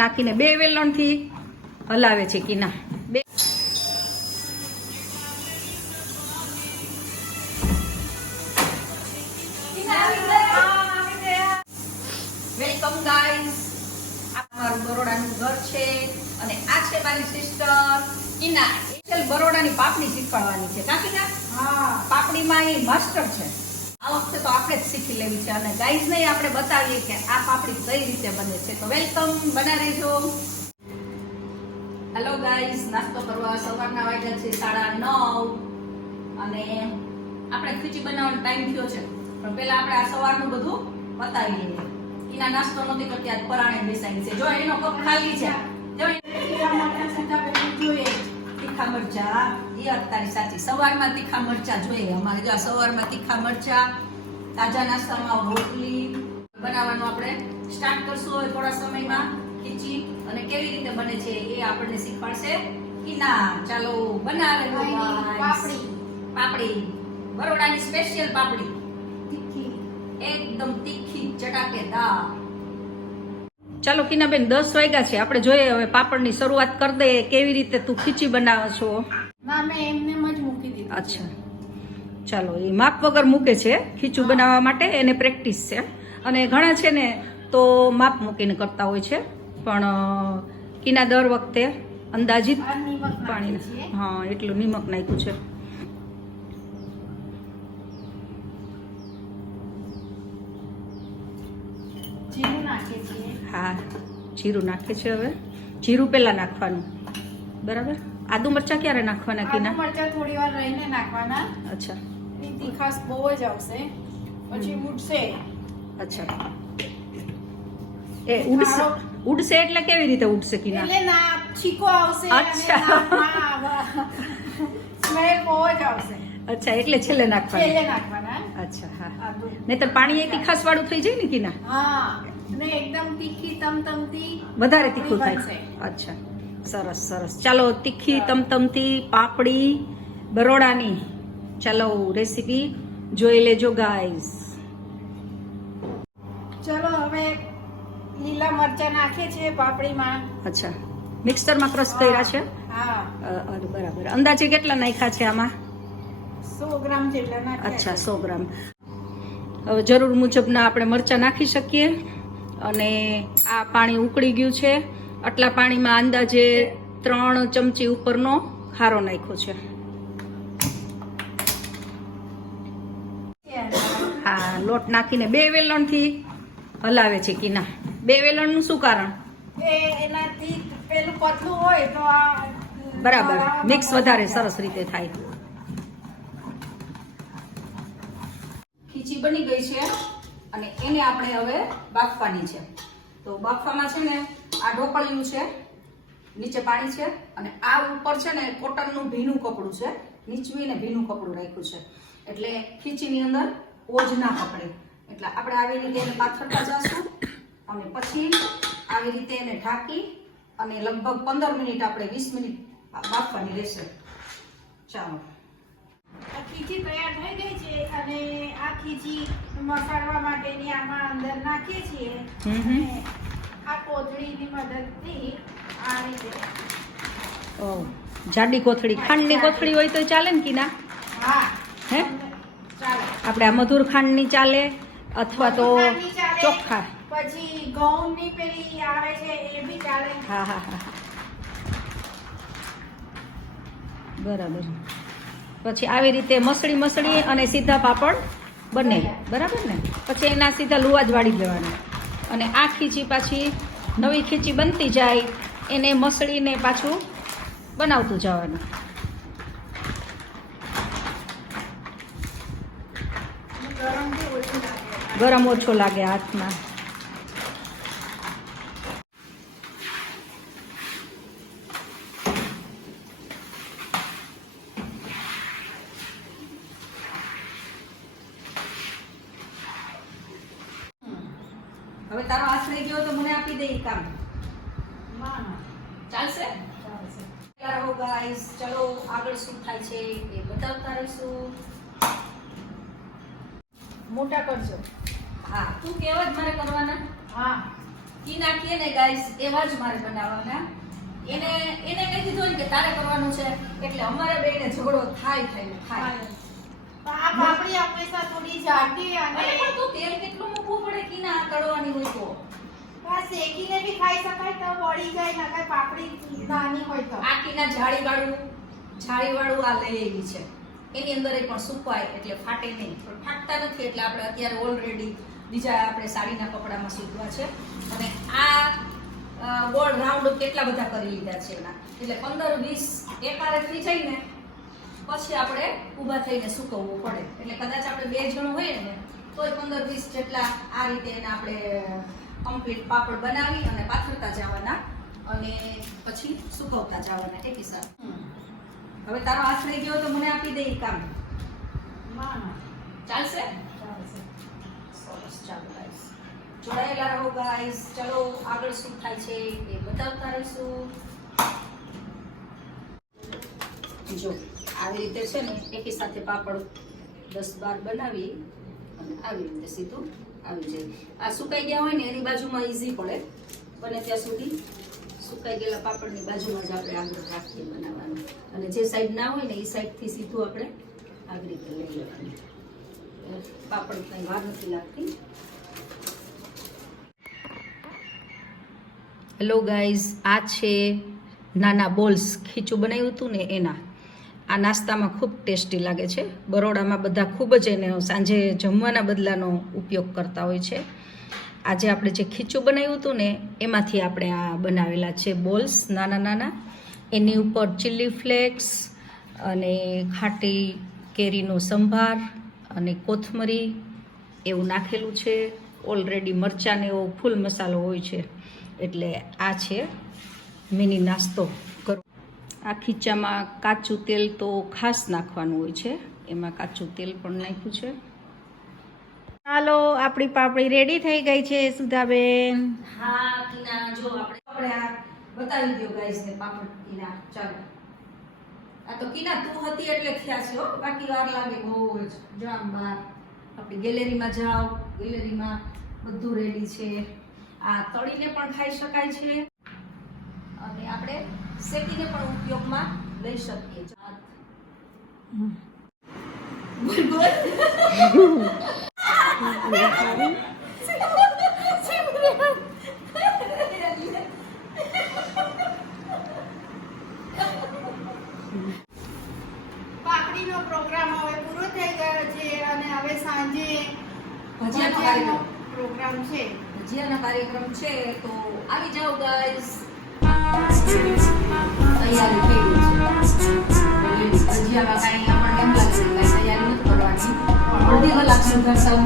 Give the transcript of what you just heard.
નાખીને 2 વેલણથી હલાવે છે કીના. Welcome guys, આ મારું બરોડાનું ઘર છે અને આ છે મારી સિસ્ટર કીના. સ્પેશિયલ બરોડાની પાપડી શીખવાડવાની છે. કાકીના હા, પાપડીમાં એ માસ્ટર છે. આ વખતે તો આપણે જ શીખી લેવી છે અને ગાઈઝને આપણે બતાવીએ કે આ પાપડી કઈ રીતે બને છે. તો વેલકમ, બના રહેજો. હેલો ગાઈઝ, નાસ્તો કરવા સવારના વાગ્યા છે 9:30 અને આપણે ખીચડી બનાવવાનો ટાઈમ થયો છે. પણ પહેલા આપણે આ સવારનું બધું બતાવી લઈએ. એના નાસ્તો નથી કરતી, આજ પરાણે બેસાડી છે. જો એનો કપ ખાલી છે. જો તીખા મરચા, એ અત્યારે સાચી સવારમાં તીખા મરચા જોઈએ અમારે. જો સવારમાં તીખા મરચા, તાજા નાસ્તામાં રોટલી બનાવવાનું આપણે સ્ટાર્ટ કરશું હવે થોડા સમયમાં. ખીચડી અને કેવી રીતે બને છે એ આપણને શીખવાડશે કીના. ચાલો બનાવે પાપડી. પાપડી બરોડાની સ્પેશિયલ પાપડી, તીખી, એકદમ તીખી, ચટાકેદાર. ચાલો કીનાબેન, 10 વાગ્યા છે. આપણે જોઈએ હવે પાપડની શરૂઆત કરી દે. કેવી રીતે તું ખીચી બનાવે છો? ના, મેં એમને જ મૂકી દીધી. અચ્છા, ચાલો. એ માપ વગર મૂકે છે ખીચું બનાવવા માટે, એને પ્રેક્ટિસ છે. અને ઘણા છે ને તો માપ મૂકીને કરતા હોય છે, પણ કીના દર વખતે અંદાજિત પાણી, હા, એટલું નિમક નાખ્યું છે. જીરું નાખે છે. હા, જીરું નાખે છે. હવે જીરું પહેલા નાખવાનું, બરાબર. આદુ મરચા ક્યારે નાખવાના કીના? આદુ મરચા થોડી વાર રહીને નાખવાના. અચ્છા. એ તીખાશ બહુ જ આવશે, પછી ઉડશે. અચ્છા, એ ઉડશે એટલે કેવી રીતે ઉડશે કીના? એટલે ના છીકો આવશે. અચ્છા. સ્મેલ બહુ જ આવશે. અચ્છા, એટલે છેલ્લે નાખવાના. છેલ્લે નાખવાના. અચ્છા, હા. નહીતર પાણી એ તીખાશ વાળું થઈ જાય ને કીના? હા, ને એકદમ તીખી તમતમતી વધારે તીખું થાય. અચ્છા, સરસ સરસ. ચાલો, તીખી તમતમતી પાપડી બરોડાની, ચાલો રેસીપી જોઈ લેજો ગાઈઝ. ચલો હવે લીલા મરચા નાખે છે પાપડીમાં. અચ્છા, મિક્સરમાં ક્રશ કર્યા છે. હા, બરાબર. અંદાજે કેટલા નાખ્યા છે આમાં? 100 ગ્રામ જેટલા નાખ્યા. અચ્છા, 100 ગ્રામ. હવે જરૂર મુજબના આપણે મરચા નાખી શકીએ. અને આ પાણી ઉકળી ગયું છે. આટલા પાણીમાં અંદાજે 3 ચમચી ઉપરનો ખારો નાખ્યો છે. હા, લોટ નાખીને 2 વેલણથી હલાવે છે કીના. 2 વેલણનું શું કારણ? એનાથી પેલું પતલું હોય તો આ બરાબર મિક્સ વધારે સરસ રીતે થાય. ખીચી બની ગઈ છે અને એને આપણે હવે બાફવાની છે. તો બાફવામાં છે ને આ ઢોકળિયું છે, નીચે પાણી છે અને આ ઉપર છે ને કોટનનું ભીનું કપડું છે, નીચવીને ભીનું કપડું રાખ્યું છે. એટલે ખીચીની અંદર ઓજ ના પકડે. એટલે આપણે આવી રીતે એને પાથરતા જશું અને પછી આવી રીતે એને ઢાંકી અને લગભગ 15 મિનિટ, આપણે 20 મિનિટ બાફવાની રહેશે. ચાલો, આ ખીચી તૈયાર થઈ ગઈ છે અને આ ખીચી મસાડવા માટેની આમાં અંદર નાખીએ છીએ. આ કોથળીની મદદથી આ રીતે. જાડી કોથળી, ખાંડની કોથળી હોય તો ચાલે ને કીના? હા, હે, ચાલે. આપણે આ મધુર ખાંડની ચાલે અથવા તો ચોખ્ખા. પછી ઘઉંની પેલી આવે છે એ બી ચાલે. હા હા હા, બરાબર. પછી આવી રીતે મસળી અને સીધા પાપડ બને, બરાબર ને? પછી એના સીધા લુવા જ વાળી દેવાના અને આ ખીચી પાછી નવી ખીચી બનતી જાય એને મસળીને પાછું બનાવતું જવાનું. ગરમ ઓછો લાગે હાથમાં. હવે તારો હાથ રહી ગયો તો મને આપી દે એ કામ. ચાલશે? ચાલો ગાઈસ, ચલો આગળ શું થાય છે એ બતાવતા રહીશું. મોટા કરજો. હા તું કેવા જ મારે કરવાના હા કી નાખીએ ને ગાઈસ એવા જ મારે બનાવવાના. એને કહી દીધું હોય ને કે તારે કરવાનું છે એટલે અમારે બેને ઝઘડો થાય. પણ આ પાપડી હંમેશા થોડી જાડી અને પણ તું તેલ કેટલું મૂકવું પડે કી ના તળવાની હોય તો આ શેકીને બી ખાઈ શકાય તો વળી જાય નકર પાપડી નાની હોય તો. આ કીના જાળીવાળું આ લઈ આવી છે. એની અંદર એ પણ સુકવાય એટલે ફાટે નહીં. પણ ફાટતા નથી એટલે આપણે અત્યારે ઓલરેડી બીજા આપણે સાડીના કપડામાં સીવવા છે. અને આ ગોળ રાઉન્ડ કેટલા બધા કરી લીધા છે એના એટલે 15-20 એકારે થઈ જાય ને પછી આપણે ઊભા થઈને સૂકવવું પડે. એટલે કદાચ આપણે 2 જણ હોય ને તોય 15-20 જેટલા આ રીતે એને આપણે કમ્પ્લીટ પાપડ બનાવી અને પાથરતા જવાના અને પછી સૂકવતા જવાના એકી સાથે. હવે તારો હાથ રહી ગયો તો મને આપી દે ઈ કામ. ચાલશે? સરસ. ચાલો ગાઈસ જોડાયેલા રહો ગાઈસ. ચલો આગળ શું થાય છે એ બતાવતા રહીશું. જો આવી રીતે છે ને એકી સાથે પાપડ 10-12 બનાવી અને આવી રીતે સીધું આવી જાય. આ સુકાઈ ગયા હોય ને એની બાજુમાં ઈઝી પડે. બને ત્યાં સુધી સુકાઈ ગયેલા પાપડની બાજુમાં જ આપણે આગળ રાખીએ બનાવવાનું. અને જે સાઈડ ના હોય ને એ સાઈડથી સીધું આપણે આવી રીતે લઈ લેવાનું. પાપડ કંઈ વાર નથી લાગતી. હેલો ગાઈઝ, આ છે નાના બોલ્સ ખીચું બનાવ્યું હતું ને એના. આ નાસ્તામાં ખૂબ ટેસ્ટી લાગે છે. બરોડામાં બધા ખૂબ જ એને સાંજે જમવાના બદલાનો ઉપયોગ કરતા હોય છે. આજે આપણે જે ખીચું બનાવ્યું હતું ને એમાંથી આપણે આ બનાવેલા છે બોલ્સ નાના નાના. એની ઉપર ચીલી ફ્લેક્સ અને ખાટી કેરીનો સંભાર અને કોથમરી એવું નાખેલું છે. ઓલરેડી મરચાંને એવો ફૂલ મસાલો હોય છે. એટલે આ છે મિની નાસ્તો કરો. આ ખીચામાં કાચું તેલ તો ખાસ નાખવાનું હોય છે. એમાં કાચું તેલ પણ નાખ્યું છે. ચાલો આપણી પાપડી રેડી થઈ ગઈ છે સુધાબેન. હા કીના જો આપણે આ બતાવી દો ગાઈસ ને પાપડ કીના. ચાલો આ તો કીના તું હતી એટલે થયા છે હો. બાકી વાર લાગે બહુ જ. જો આમ બહાર આપણી ગેલેરીમાં જાઓ, ગેલેરીમાં બધું રેડી છે. આ તળીને પણ ખાઈ શકાય છે અને આપણે શેકીને પણ ઉપયોગમાં લઈ શકીએ. બોલ બોલ. પાપડીનો પ્રોગ્રામ હવે પૂરો થઈ ગયો છે અને હવે સાંજે ભજીયાનો પ્રોગ્રામ છે. ભજીયાનો કાર્યક્રમ છે તો આવી જાઓ ગાઈસ. તૈયારી થઈ ગઈ છે. ભજીયામાં કાંઈ આપણને એમ લાગે કાંઈ તૈયારી નથી કરવાની. પણ અડધી કલાક સુધા સૌ